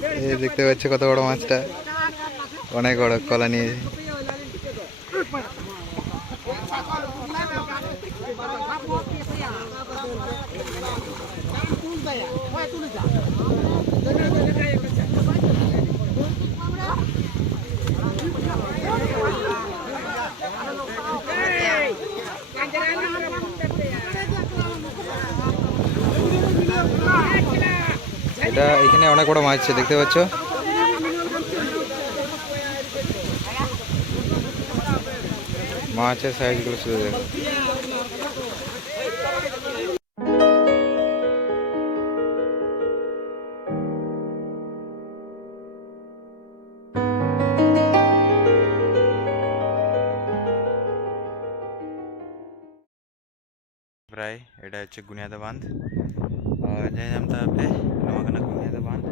এই দেখতে পাচ্ছ কত বড় মাছটা, অনেক বড় কলা নিয়ে। এটা এখানে অনেক বড় মাছ আছে দেখতে পাচ্ছ, মাছের সাইজগুলো শুধু দেখো। প্রায় এটা হচ্ছে গুনিয়াদা বাঁধ, যাই নামতে হবে নোয়াখানা গুনিয়াদা বাঁধ।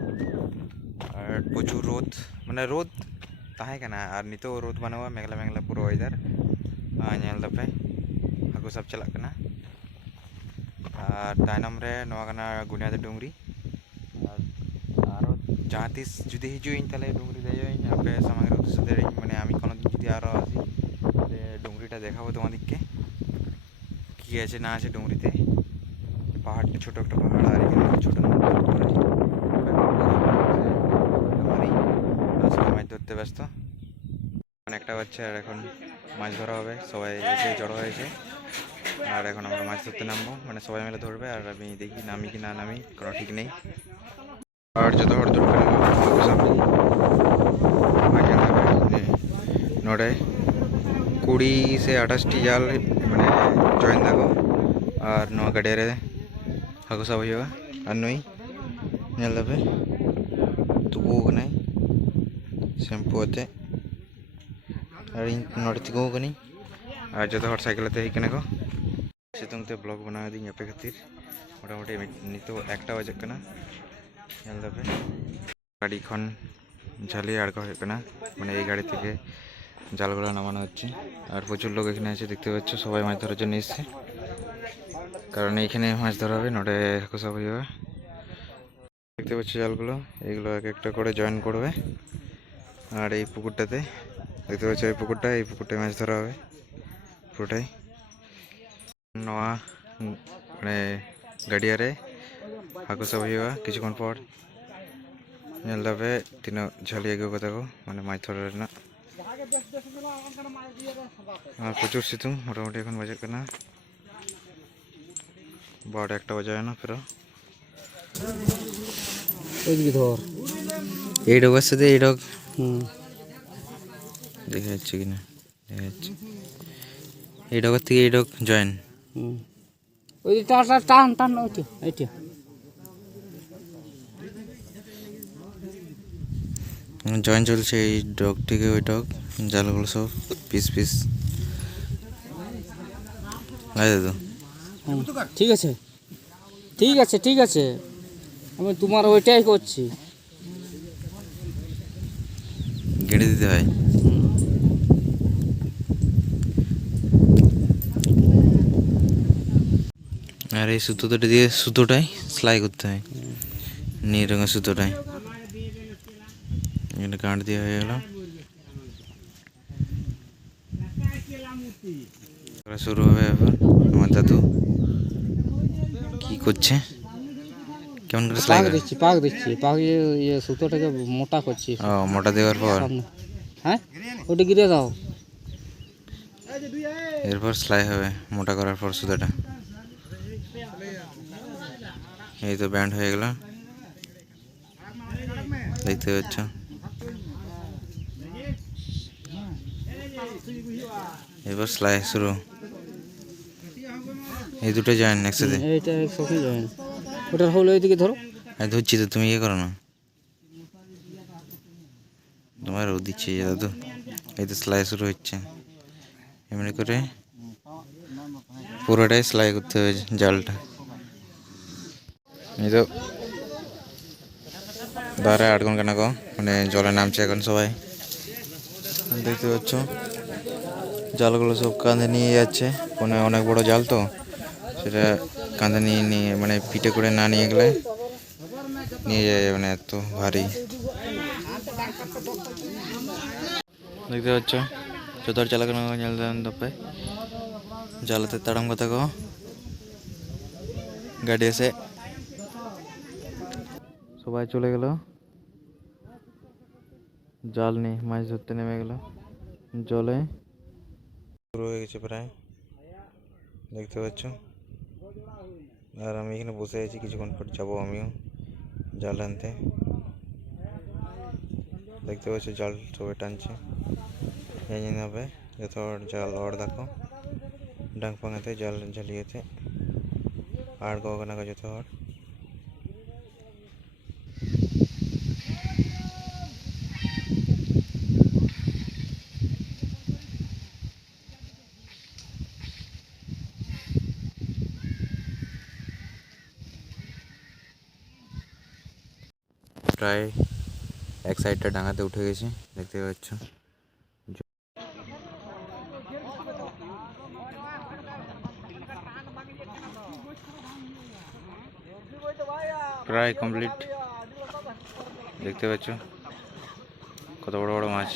আর প্রচুর রোদ, মানে রোদ তাহে কানা আর নিতো রোদ বানাवा মেঘলা মেঘলা পুরো ওয়েদার। ᱧᱮᱞ ᱫᱟᱯᱮ ᱦᱟᱹᱠᱩ ᱥᱟᱵ ᱪᱟᱞᱟᱜ ᱠᱟᱱᱟ আর তাইনম রে নোয়াখানা গুনিয়াদা ডুংরি। আর আরও যাহা তিস যদি হিজুইন তাহলে ডুংরি দেয়ইন আপে সামাগের উদ্দেশ্যে দেয়ইন, মানে আমি কোনো যদি আরও আসি তাহলে ডুংরিটা দেখাবো তোমাদেরকে কি আছে না আছে ডুংরিতে। পাহাড়টা ছোট একটা পাহাড় আর এখানে ছোট সবাই মাছ ধরতে ব্যস্ত, অনেকটা বাচ্চা আর এখন মাছ ধরা হবে, সবাই এসে জড়ো হয়েছে। আর এখন আমরা মাছ ধরতে নামবো, মানে সবাই মিলে ধরবে আর আমি দেখি নামি কি না নামি কোনো ঠিক নেই। আর যত হড় দরকার नोड़े 20 से 28 जाल मैंने जॉइन दागो और नवा गड़े रे हाको सब हुआ और नई नेल दबे तुबो गनाई शैम्पू आते और इन नोड़े तिगो गनी और जो हर साइकिल ते ही कने को सितुंग ते ब्लॉग बना दी यहाँ पे खातिर मोटामुटी नितो एकटा बजे कना नेल दबे गाड़ी खन झाली आड़का हुए कना माने এই গাড়ি থেকে জালগুলো নামানো হচ্ছে। আর প্রচুর লোক এখানে আছে দেখতে পাচ্ছ, সবাই মাছ ধরার জন্য এসেছে কারণ এইখানে মাছ ধরা হবে, নটে হাঁকু সব হয়ে দেখতে পাচ্ছ জালগুলো, এইগুলো এক একটা করে জয়েন করবে। আর এই পুকুরটাতে দেখতে পাচ্ছ এই পুকুরটায় মাছ ধরা হবে পুরোটাই। নয়া মানে গাড়িয়ারে হাঁকু সব হয়ে কিছুক্ষণ পর নেল দাবে তিনো ঝালিয়ে গেও কথাকো মানে মাছ ধরার না। আর প্রচুর সিতুং মোটামুটি এখন বাজে কেনা 12-1 বাজে না ফের ওইদিকে ধর এই ডোগার সাথে এই ডগ দেখা যাচ্ছে কিনা, দেখা যাচ্ছে এই ডগার থেকে এই ডগ জয়েন ওই টান টান ওইটা এইটা জয়েন চলছে এই ডগ থেকে ওই ডগ জালগুলো সব পিস পিস লাগে তো। ঠিক আছে ঠিক আছে ঠিক আছে, আমি তোমার ওইটাই করছি। গেড়ে দিতে হয় আর এই সুতোটা দিয়ে সুতোটাই সেলাই করতে হয়, নীল রঙের সুতোটাই এটা কাট দিয়ে হয়ে গেল। শুরু হবে এবার আমার দাদু কি করছে, কেমন করে সেলাই দিচ্ছি পাক ইয়ে সুতোটাকে মোটা করছি। ও মোটা দেওয়ার পর হ্যাঁ ওটা গিরে দাও, এরপর সেলাই হবে মোটা করার পর সুতোটা। এই তো ব্যান্ড হয়ে গেল দেখতে পাচ্ছ। এবার সেলাই শুরু, এই দুটো জয়েন একসাথে, এইটা একসাথে জয়েন, ওটার হলো এইদিকে ধরো। আমি ধরছি তো তুমি ইয়ে করো না, তোমার ও দিচ্ছি দাদু। এই তো সেলাই শুরু হচ্ছে, এমনি করে পুরোটাই সেলাই করতে হবে জালটা। এই তো ধারে 8 ঘন্টা না মানে জলে নামছে এখন সবাই দেখতে পাচ্ছ। জালগুলো সব কাঁধে নিয়ে যাচ্ছে, মানে অনেক বড় জাল তো সেটা কাঁধে নিয়ে মানে পিঠে করে না নিয়ে গেলে নিয়ে যায় যাবে না, এত ভারী। দেখতে পাচ্ছ ᱡᱚᱛᱚ ᱦᱚᱲ ᱪᱟᱞᱟᱜ ᱠᱟᱱᱟ ᱠᱚ ᱧᱮᱞ ᱫᱟᱯᱮ ᱡᱟᱞᱟᱛᱮ ᱛᱟᱲᱟᱢ ᱠᱟᱛᱮ ᱠᱚ গাড়ি এসে সবাই চলে গেল জাল নিয়ে মাছ ধরতে নেমে গেল জলে। শুরু হয়ে গেছে প্রায়, দেখতে পাচ্ছ। আর আমি এখানে বসে আছি, কিছুক্ষণ পর যাবো আমিও জাল আনতে। দেখতে পাচ্ছ জাল সবাই টানছে, হবে যত জাল और देखो डांग पंगाते जाल झलिएते आड़ को कना को जतो हर প্রায় এক সাইডটা ডাঙাতে উঠে গেছে, দেখতে পাচ্ছ। প্রায় কমপ্লিট, দেখতে পাচ্ছ কত বড় বড় মাছ।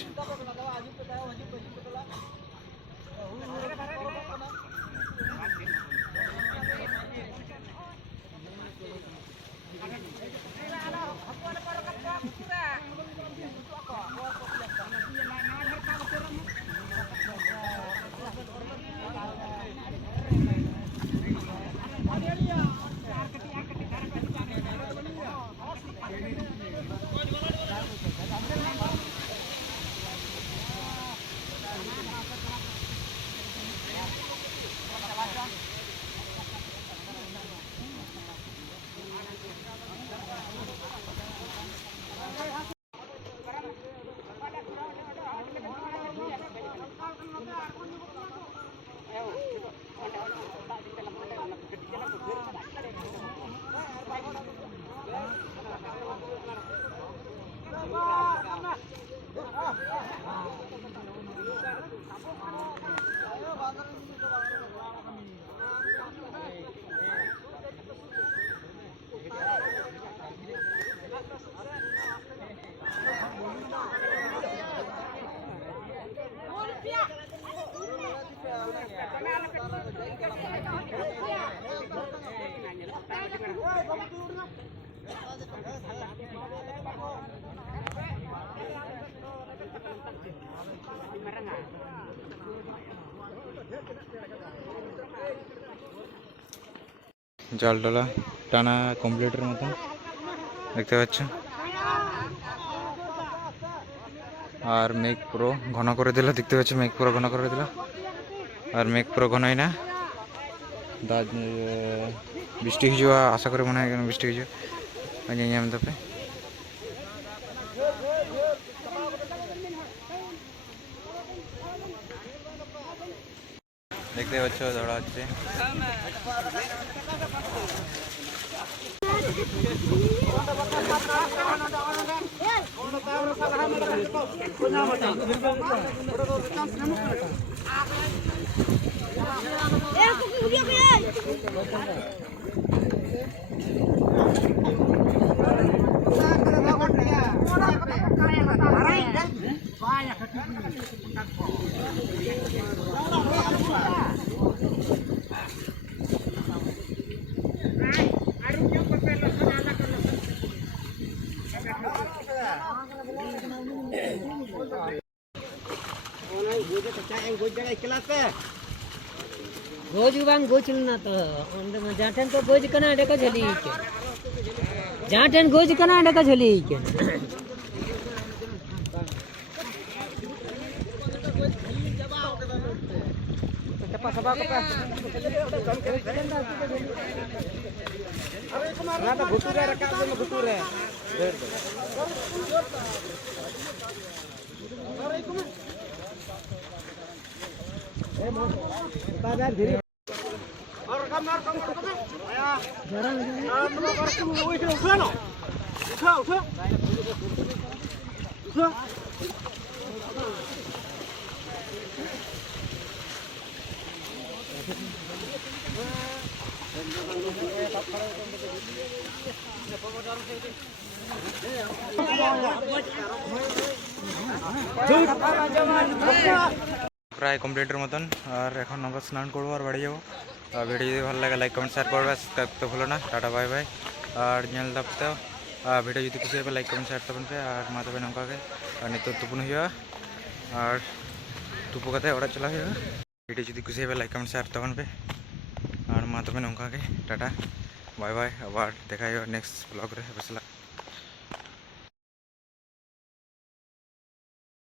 জাল ডালা টানা কমপ্লিটের মতো, দেখতে পাচ্ছ। আর মেঘ পুরো ঘন করে দিল, দেখতে পাচ্ছ মেঘ পুরো ঘন করে দিল। আর মেঘ পুরো ঘনই না, বৃষ্টি হিজুआ আশা করে মনে হয় বৃষ্টি হিজুआ ᱧᱮᱧᱟᱢ ᱫᱟᱯᱮ। দেখতে পাচ্ছ ধরা হচ্ছে। गोज बांग गोचल ना तो अंदर में जाटन तो गोज कना डका झली के जाटन गोज कना डका झली के चपा सबा को ना तो घुटुरे रखा में घुटुरे बाजार धीरे और कम आया जरा उठो उठो প্রায় কমপ্লিটের মতন, আর এখন আবার স্নান করবো আর বাড়ি যাবো। আর ভিডিও যদি ভালো লাগে লাইক কমেন্ট শেয়ার করবে, সাবস্ক্রাইব করতে ভুলো না। Tata bye bye. আর ᱧᱮᱞ ᱫᱟᱯᱛᱮ ᱵᱷᱤᱰᱤᱭᱳ ᱡᱩᱫᱤ ᱠᱩᱥᱤᱭᱟᱯᱮ ᱞᱟᱭᱤᱠ ᱠᱚᱢᱮᱱᱴ ᱥᱮᱭᱟᱨ ᱛᱟᱵᱚᱱ ᱯᱮ, ᱟᱨ ᱢᱟ ᱛᱚᱵᱮ ᱱᱚᱝᱠᱟ ᱜᱮ ᱟᱨ ᱱᱤᱛᱚᱜ ᱛᱩᱯᱩᱱ ᱦᱩᱭᱩᱜᱼᱟ ᱟᱨ ᱛᱩᱯᱩ ᱠᱟᱛᱮ ᱚᱲᱟᱜ ᱪᱟᱞᱟᱣ ᱦᱩᱭᱩᱜᱼᱟ। ভিডিও যদি কুসিয়াপে লাইক কমেন্ট শেয়ার তখন পে, আর মা তবে নৌকা কে টাটা বাই বাই। আবার দেখা হইব নেক্সট ব্লগ রে।